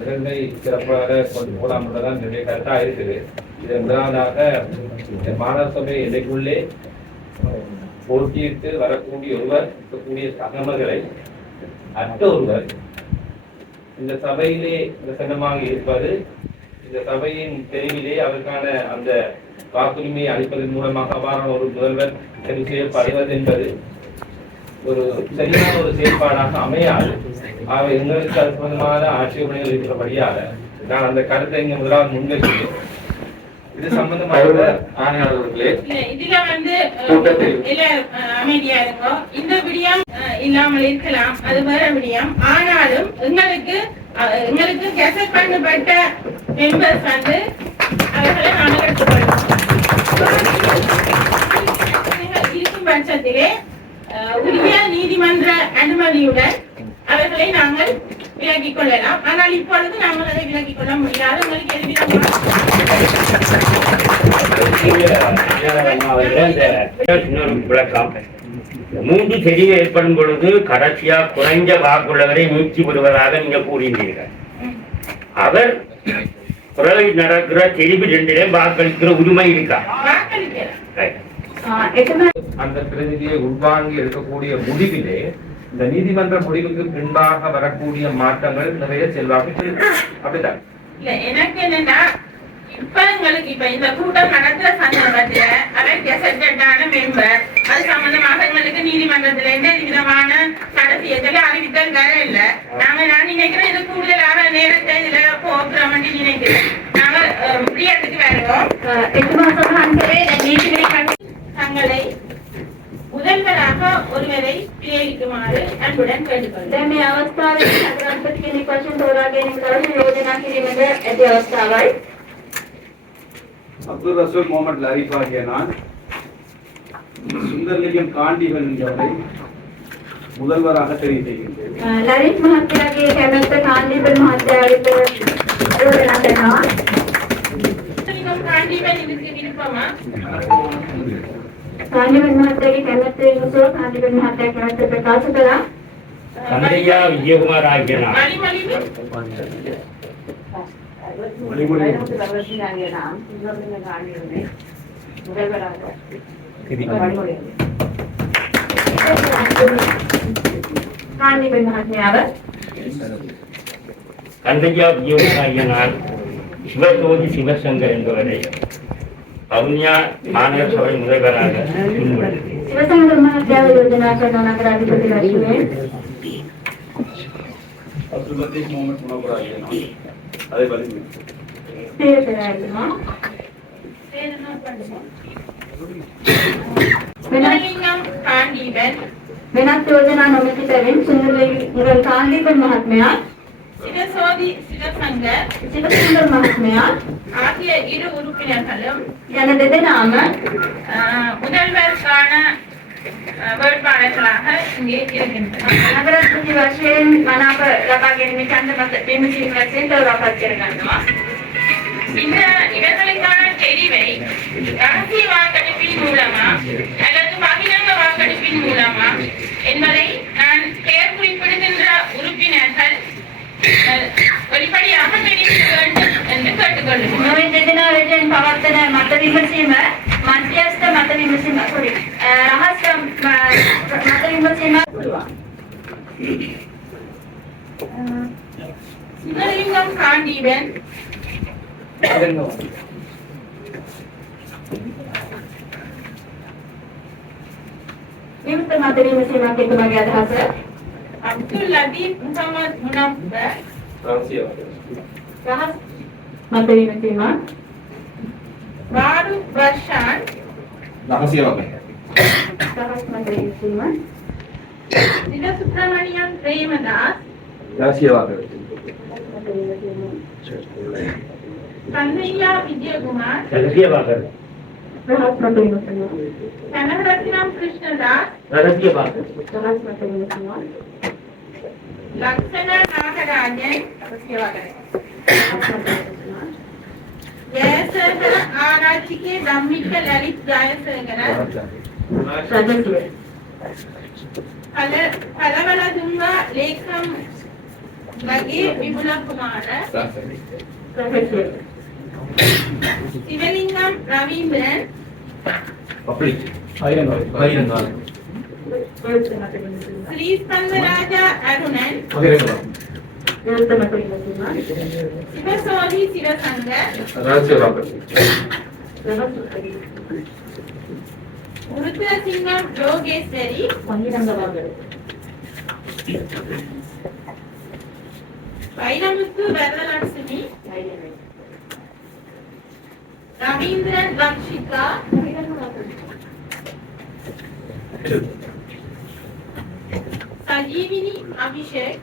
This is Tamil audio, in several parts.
நிகழ்வை சிறப்பாக கொண்டு போலாம் என்றுதான் என்னுடைய இருக்குது. இது முதலாவதாக இந்த சபை எல்லைக்குள்ளே போட்டியிட்டு வரக்கூடிய ஒருவர் இருக்கக்கூடிய சகமர்களை அற்ற ஒருவர் இந்த சபையிலே இந்த இருப்பது இந்த சபையின் தெரிவிலே அதற்கான அந்த வாக்குரிமையை அளிப்பதன் மூலமாக அவ்வாறான ஒரு முதல்வர் தெரிவு செய்யப்படுவது என்பது ஒரு சரியான ஒரு செயல்பாடாக அமையாது. ஆக எங்களுக்கு அது சம்பந்தமான ஆட்சேபனைகள் இருக்கிறபடியாக நான் அந்த கருத்தை இங்க முதலாவது முன்வைக்கிறேன். இது சம்பந்தமாக ஆணையாளர்களே. இதுல வந்து அமைதியா இருக்கும். இந்த விடயம் இல்லாமல் இருக்கலாம். அது வேற விடயம். ஆனாலும் எங்களுக்கு எங்களுக்கு கெசட் பண்ணப்பட்ட மெம்பர்ஸ் வந்து அவர்களை நாங்கள் எடுத்துக்கொள்வோம் இருக்கும் பட்சத்திலே உரிய நீதிமன்ற அனுமதியுடன் அவர்களை நாங்கள் விலக்கிக் கொள்ளலாம். ஆனால் இப்பொழுது நாங்கள் அதை விலக்கிக் கொள்ள முடியாது. உங்களுக்கு எதுவிதமான விளக்கம் மூன்று தெரிவு ஏற்படும் பொழுது கடைசியா குறைஞ்ச வாக்குள்ளவரை நீக்கி விடுவதாக நீங்க கூறியிருந்தீர்கள். அவர் குரலை நடக்கிற தெரிவு ரெண்டிலே வாக்களிக்கிற உரிமை இருக்கா. அந்த பிரதிநிதியை உள்வாங்கி எடுக்கக்கூடிய முடிவிலே இந்த நீதிமன்ற முடிவுக்கு பின்பாக வரக்கூடிய மாற்றங்கள் நிறைய செல்வாக்கு அப்படிதான் இல்ல எனக்கு என்னன்னா இப்ப எங்களுக்கு இப்ப இந்த கூட்டம் நடத்துற சந்தர்ப்பத்துல அவர் கெசட்டான மெம்பர் அது சம்பந்தமாக எங்களுக்கு நீதிமன்றத்துல எந்த விதமான சடசியத்துல அறிவித்தல் தர இல்ல. நாங்க நான் நினைக்கிறேன் இது கூடுதலாக நேரத்தை இதுல போக்குறோம் நினைக்கிறேன். நாங்க பிரியாத்துக்கு வருவோம் எட்டு மாசம் நீதி તેમને અવસ્થા ગણપતિ નિકલશન ધોરાગે નિકલશન યોજના કિરી મંદિર એતે અવસ્થા આવાય அப்துல் ரசூல் முகமது லரீஃப் ஆகிய நான் சுந்தரலிங்கம் காண்டிகள் என்பவரை முதல்வராக தெரிவு செய்கின்றேன் காண்டிபன் மகத்தேக்கு கண்ணத்தை பிரகாசகரா समझे ये हमारा आगे नाम கண்ணையா ஜீவனாயினால் சிவஜோதி சிவசங்கர் என்பவரை பவுனியா மாநில சபை முதல்வராக சிவசங்கர் மகாத்யாவ யோஜனா நகராதிபதி லட்சுமி अब्दुल लतीफ मोहम्मद मुनव्वर அதே மாதிரி உங்கள் காந்திபன் மகாத்மையார் சிவசோதி சிவசங்க சிவசுந்தர் மகாத்மையார் ஆகிய இரு உறுப்பினர்களும் எனது நாம முதல்வருக்கான வேட்பாளர்களாக இங்கே இருக்கின்றனர் நகராட்சி வருஷம் தெரிவை ரகசிய வாக்கெடுப்பின் மூலமா அல்லது பகிரங்க வாக்கெடுப்பின் மூலமா என்பதை நான் பெயர் குறிப்பிடுகின்ற உறுப்பினர்கள் வெளிப்படையாக தெரிவிக்க வேண்டும் என்று கேட்டுக்கொள்கிறேன் නොවේ දෙදෙනා වෙතෙන් පවත්වන මත විමසීම මධ්‍යස්ථ මත විමසීම sorry රහස් මත විමසීම சிவலிங்கம் காண்டீபன் විවෘත මත විමසීමක් එතුමාගේ අදහස Abdul Latif Muhammad Munabbar. මතේ තියෙනවා බාරු ප්‍රශාන් 900 වගේ. සහස් මතේ තියෙනවා දින සුබ්‍රමණියන් ප්‍රේමදාස් 900 වගේ. කන්දේයා විජයකුමාර් 900 වගේ. ಸಹಸ್ರತೇನ ಕನಕರತ್ನಂ ಕೃಷ್ಣದಾಸ್ ರಹಸ್ಯ ಭಾಗ ಸಹಸ್ರತೇನ ಲಕ್ಷಣ ನಾಗರಾಜನ್ ಸತ್ಯವಾಗರೆ ಜಯಸೇಕರ ಆರಾಚಿಕೆ ದಮ್ಮಿಟ್ಟ ಲಲಿತ್ ಜಯಸೇಕರ ಸದಸ್ಯ ಫಲ ಫಲಗಳ ತುಂಬ ಲೇಖಂ ಬಗ್ಗೆ ವಿಪುಲ ಕುಮಾರ ಸಹಸ್ಯ சிவலிங்கம் ரவீந்திரன். ஸ்ரீஸ்கந்தராஜா அருணன். சிவசோதி சிவசங்கர் முருகசிங்கம் யோகேஸ்வரி. வைரமுத்து வரதலட்சுமி ரவீந்திரன் ரக்ஷிகா சஜீவினி அபிஷேக்.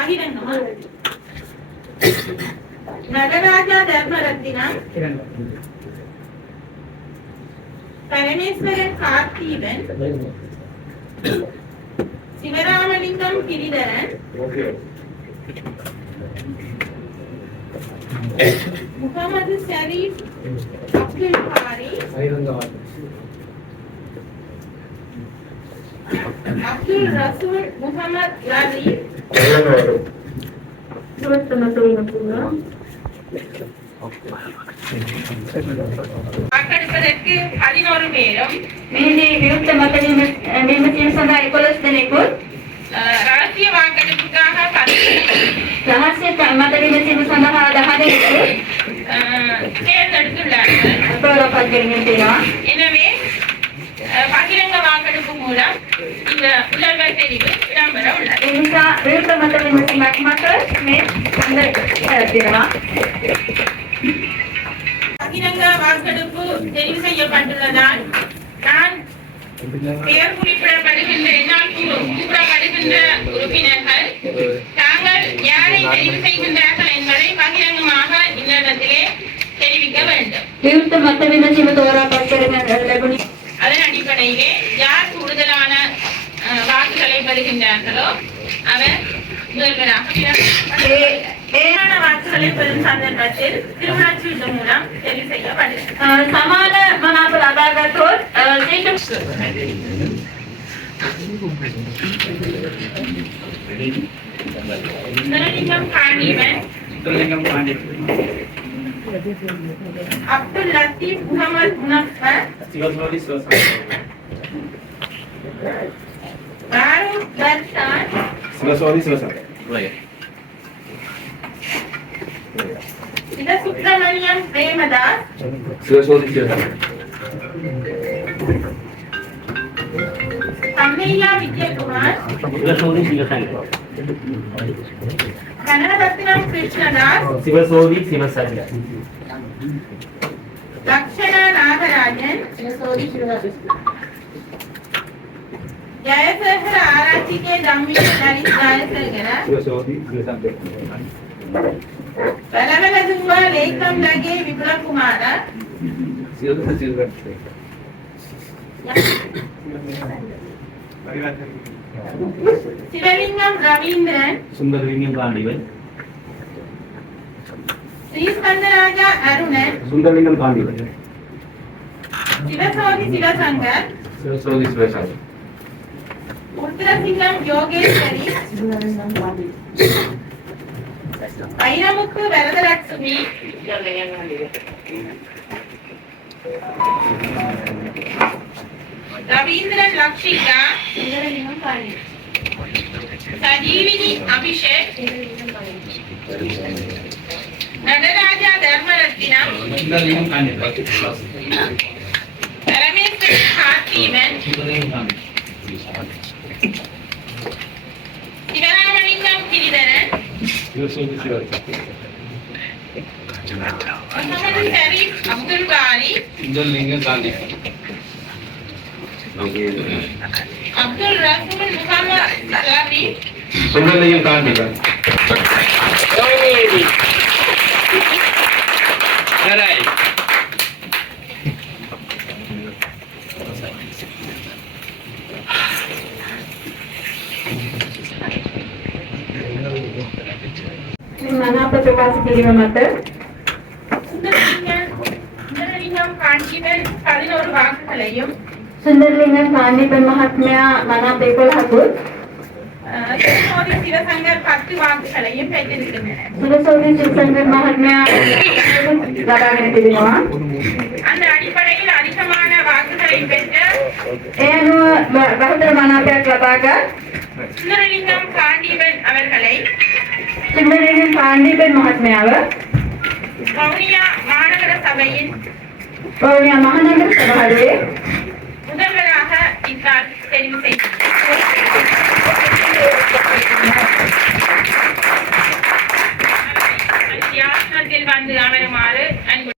அகிரங்கமா? நடராஜா தர்மரத்தினம் பரமேஸ்வரன் கார்த்தீவன் சிவராமலிங்கம் கிரிதரன். முகமது ஷரீப் அப்துல் பாரி அப்துல் ரசூல் முகமது ரவி வாக்களிப்பதற்கு பதினோரு பேரும் மேலே விருத்த மக்கள் நியமத்தின் சந்தா கொலஸ்தனைக்குள் ரகசிய வாக்கெடுப்புக்காக ரகசியத்தை மதவீடு சிறு சொந்தமாக எனவே பகிரங்க வாக்கெடுப்பு மூலம் இந்த உலக தெரிவு இடம்பெற பகிரங்க வாக்கெடுப்பு தெரிவு செய்யப்பட்டுள்ளதால் நான் பெயர் குறிப்பிடப்படுகின்ற என்னால் கூறப்படுகின்ற உறுப்பினர்கள் அவர்கள் யாரை தெரிவு செய்கின்றார்கள் என்பதை பகிரங்கமாக இந்த இடத்திலே தெரிவிக்க வேண்டும். தீர்த்த மத்தவித சிவதோரா பக்தர்கள் அதன் அடிப்படையிலே யார் கூடுதலான வாக்குகளை பெறுகின்றார்களோ அவர் சந்தர்ப்பத்தில் திருவிழாச்சீட்டு மூலம் தெரிவு செய்யப்படுகிறது. சமால Nalilingam Kani, man. Nalilingam Kani. Abdul Latif Muhammad Munafar. Sivaswari Sivaswari. Barut Barsan. Sivaswari Sivaswari. Right. Sila Subramaniam Premadas. Sivaswari Sivaswari. Kammeya Vijayakumar. Sivaswari Sivaswari. Kannada ಭಕ್ತಿನಾಮ್ Krishnadas ಶಿವಸೋವಿ ಶಿವಸಂಗ ಲಕ್ಷಣ ನಾಗರಾಜನ್ ಶಿವಸೋವಿ ಜಯಸಹರ ಆರಾಚಿಕೆ ದಮ್ಮಿನ ಜಯಸಹರ ಶಿವಸೋವಿ ಶಿವಸಂಗ ಬಲಬಲ ದುಂಬ ಲೇಖಂ ಲಗೆ ವಿಪುಲ ಕುಮಾರ ಶಿವಸಂಗ శివలింగం రవీంద్రన్ సుందరలింగం కాండివన్ శ్రీ స్కందరాజ అరుణన్ సుందరలింగం కాండివన్ శివసోది శివశంకర్ శివసోది శివశంకర్ ఉత్తరసింగం యోగేశ్వరి పైరముక్కు వరదలక్ష్మి சஜீவினி அபிஷேக் நடராஜா தர்மரத்தினம் சுந்தரலிங்கம் காண்டிவன் பரமேஸ்வரன் கார்த்தீவன் சிவராமலிங்கம் கிரிதரன் சிவசோதி சிவசாமி முகமது ஷரீப் அப்துல் பாரி சுந்தரலிங்கம் காண்டிவன் அப்துல் ரஹ்மான் முகமது ஜாபி சுகந்தையும் தாண்டிங்க मनापति वासुदेव मटर இந்த நீங்கள் காண்கிற பதினோரு வாக்குகளையும் ಸುಂದರಲಿಂಗನ್ ಮಾನ್ಯಪೆ ಮಹಾತ್ಮ್ಯ ಮನ ಬೇಕುಲ್ ಹಾಕೂರ್ சிவசோதி சிவசங்கர் மகாத்மியா அந்த அடிப்படையில் அதிகமான வாக்குகளை பெற்ற ஏனோ பகதர மனாபியா கிளபாக சுந்தரலிங்கம் பாண்டிபன் அவர்களை சுந்தரலிங்கம் பாண்டிபன் மகாத்மியாவர் வவுனியா மாநகர சபையின் வவுனியா மாநகர சபையே முதல்வராக இத்தால் தெரிவு செய்தார் ஆசனத்தில் வந்து அமருமாறு அன்பு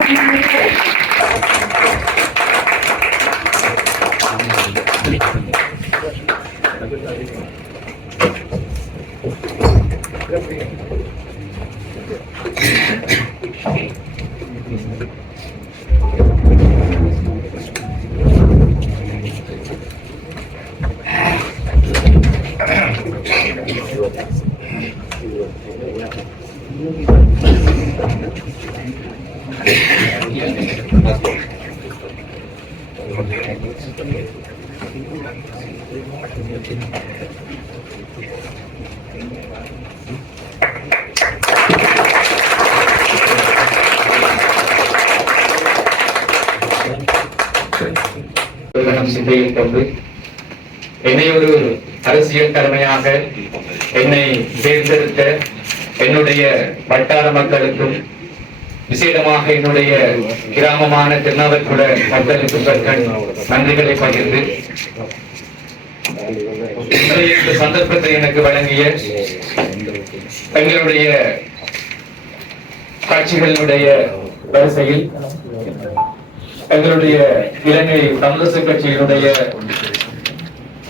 அரசியல் தலைமையாக என்னை தேர்ந்தெடுத்த என்னுடைய வட்டார மக்களுக்கும் விசேடமாக என்னுடைய கிராமமான திருநாவற்குட மக்களுக்கும் கற்கண் நன்றிகளை பகிர்ந்து இந்த சந்தர்ப்பத்தை எனக்கு வழங்கிய எங்களுடைய கட்சிகளினுடைய வரிசையில் எங்களுடைய இலங்கை தமிழரசு கட்சியினுடைய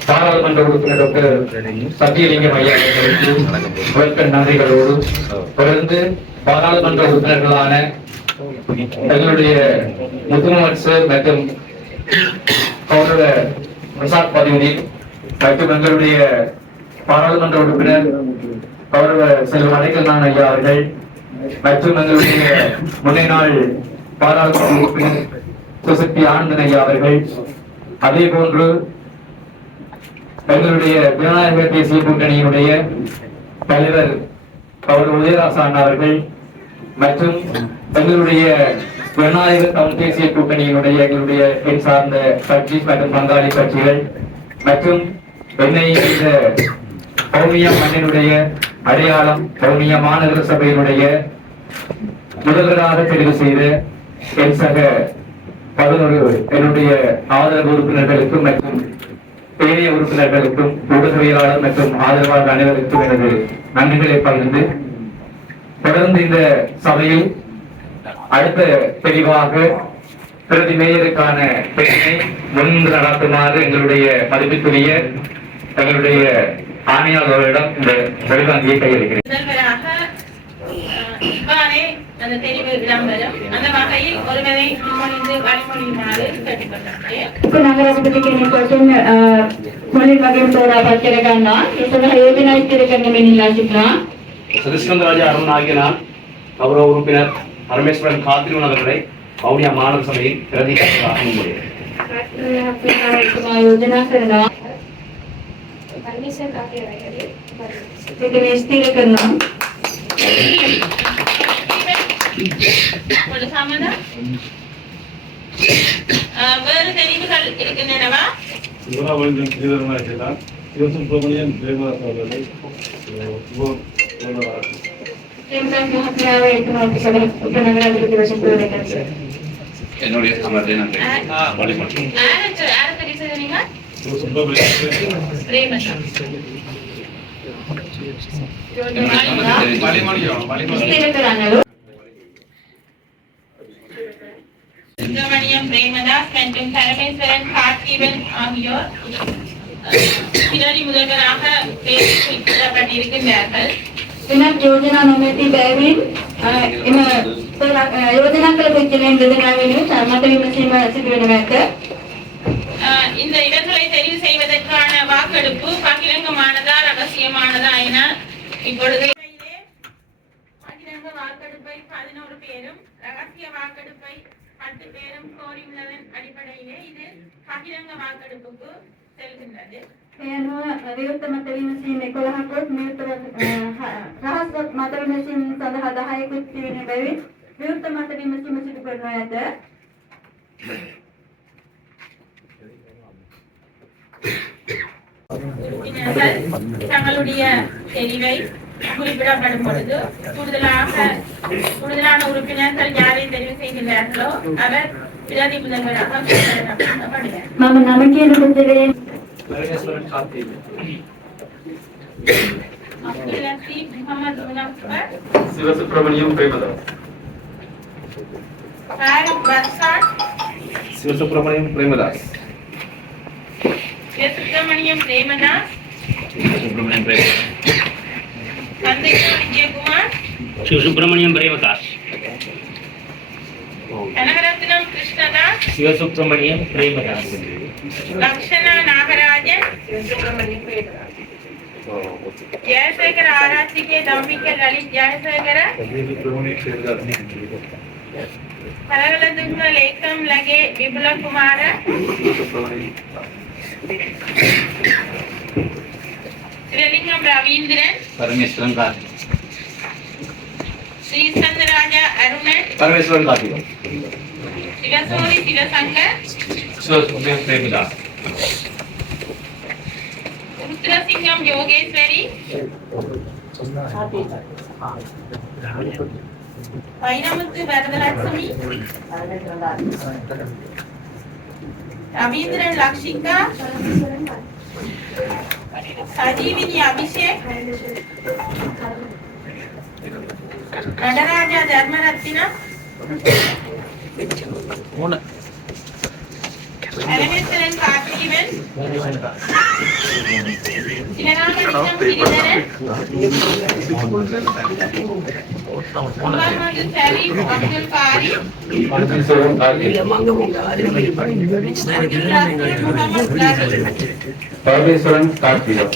பாராளுமன்ற உறுப்பினர் டாக்டர் சத்தியலிங்கம் ஐயா அவர்களுக்கு நன்றிகளோடு தொடர்ந்து பாராளுமன்ற உறுப்பினர்களான எங்களுடைய முத்துமத் சார் மற்றும் கௌரவ பிரசாத் பதிவுனி மற்றும் எங்களுடைய பாராளுமன்ற உறுப்பினர் கௌரவ செல்வ அடைக்கல்நான் ஐயா அவர்கள் மற்றும் எங்களுடைய முன்னே நாள் பாராளுமன்ற உறுப்பினர் சுசக்தி ஆனந்தன் ஐயா அவர்கள். அதே போன்று எங்களுடைய ஜனநாயக தேசிய கூட்டணியினுடைய தலைவர் கௌரவ உதயராசா அவர்கள் மற்றும் எங்களுடைய ஜனநாயக தமிழ் தேசிய கூட்டணியினுடைய எங்களுடைய பெண் சார்ந்த கட்சி மற்றும் பங்காளி கட்சிகள் மற்றும் என்னை இந்த பௌமியா மண்ணினுடைய அடையாளம் பௌமியா மாநகர சபையினுடைய முதல்வராக தெரிவு செய்த என் சக பதினொரு என்னுடைய ஆதரவு உறுப்பினர்களுக்கும் மற்றும் பேரிய உறுப்பினர்களுக்கும் ஊடகவியலாளர் மற்றும் ஆதரவாளர் அனைவருக்கும் எனது நன்றிகளை பகிர்ந்து தொடர்ந்து இந்த சபையில் அடுத்த தெளிவாக பிரதி மேயருக்கான பெண்ணை முன்னின்று நடத்துமாறு எங்களுடைய மதிப்புக்குரிய எங்களுடைய ஆணையாளர்களிடம் இந்த பெருங்காந்தியை கையளிக்கிறேன் இவ்வாறே அந்த தெரிவு விளம்பரம் அந்த வகையில் ஒருவரை முன்மொழிந்து வழிமொழியுமாறு கேட்டுக்கொண்டார் ಮೊನ್ನೆ ಬಗ್ಗೆ ತೋಡ ಪಚ್ಚರಗಣ್ಣ ಇತರ ಯೋಜನೆ ಐತಿರಕನ್ನ ಮೇನಿಲ್ಲ ಚಿತ್ರ ಸದಸ್ಯರಾಜ ಅರುಣ್ ಆಗಿನ ಅವರ ಉರುಪಿನರ್ ಪರಮೇಶ್ವರನ್ ಖಾತ್ರಿ ನಗರಡೆ ಪೌಣ್ಯ ಮಾನವ ಸಭೆಯ ಪ್ರತಿ ಯೋಜನಾ ಕರಣ ಪರಮೇಶ್ವರ್ ಕಾಫಿ cámara. Ah, ¿Puedo referirme a la ¿Qué es lo Subramaniam Premadas மற்றும் பரமேஸ்வரன் பார்த்திபன் ஆகியோர் பிறரி முதல்வராக தேர்ந்தெடுக்கப்பட்டிருக்கின்றார்கள் இந்த இடங்களை தெரிவு செய்வதற்கான வாக்கெடுப்பு பகிரங்கமானதா ரகசியமானதா என இப்பொழுது பகிரங்க வாக்கெடுப்பை பதினோரு பேரும் ரகசிய வாக்கெடுப்பை பத்து பேரும் கோரியுள்ளதன் அடிப்படையிலே இது பகிரங்க வாக்கெடுப்புக்கு செல்கின்றது ඒ අනුව විවෘත මත විමසීම් 11කුත් නියුතර රහස් මත විමසීම් සඳහා 10කුත් තිබෙන බැවින් විවෘත මත විමසීම සිදු කරනු ඇත. உறுப்பினர்கள் தங்களுடைய தெரிவை குறிப்பிடப்படும் பொழுது கூடுதலாக கூடுதலான உறுப்பினர்கள் யாரை தெரிவு செய்கிறார்களோ அவர் பிரதி பிரேமதாஸ். பிரேமதாஸ். பிரேமதாஸ். शिव सुब्रमण्यम प्रेमदास కనకరత్నం కృష్ణదాస్ శివ సుబ్రహ్మణ్యం ప్రేమదాస్ లక్షణ నాగరాజన్ జయశేఖర ఆరాధ్యకే దంబిక లలిత్ జయశేఖర కలగలదుర్గ లేఖం లగే విపుల కుమార रविन्द्रन परमेश्वरन का श्री संत राजा अरुणन परमेश्वरन का शिवसोरी शिवसंग सो मैं प्रेमिला रुद्रसिंहम योगेश्वरी పైనముద్దు వరదలక్ష్మి రవీంద్ర లక్షిక கிரிதரன் முகமது ஷரீப் அப்துல் காரி பரமேஸ்வரன் கார்த்தி அப்துல் ரசூல் முகமது லபீப் பரமேஸ்வரன் கார்த்திகம்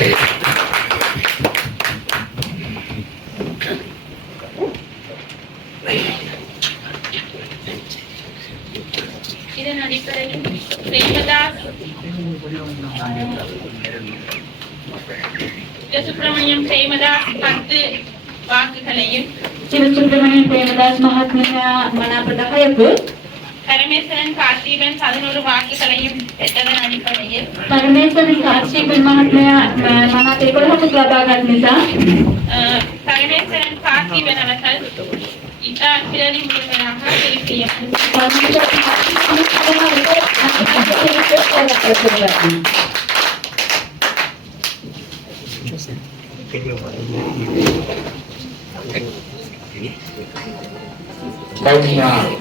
இதன் சுப்பிரமணியம் பிரேமதாஸ் பத்து வாக்குகளையும் சிறு சுப்பிரமணியம் பிரேமதாஸ் மகாத்மியா மனாபதகாயப்பு பரமேஸ்வரன் கார்த்திகன் பதினோரு வாக்குகளையும் பெற்றதன் அடிப்படையில் பரமேஸ்வரன் கார்த்திகன் மகாத்மியா மனா திருக்குறள் பரமேஸ்வரன் கார்த்திகன் அவர்கள்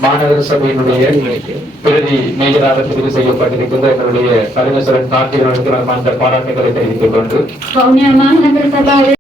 மாநகர சபையினுடைய பிரதி மேஜராக தெரிவு செய்யப்பட்டிருக்கின்ற எங்களுடைய கலைஞர் நாட்டியர்களுக்கு நான் அந்த பாராட்டுகளை தெரிவித்துக் கொண்டு மாநகர சபை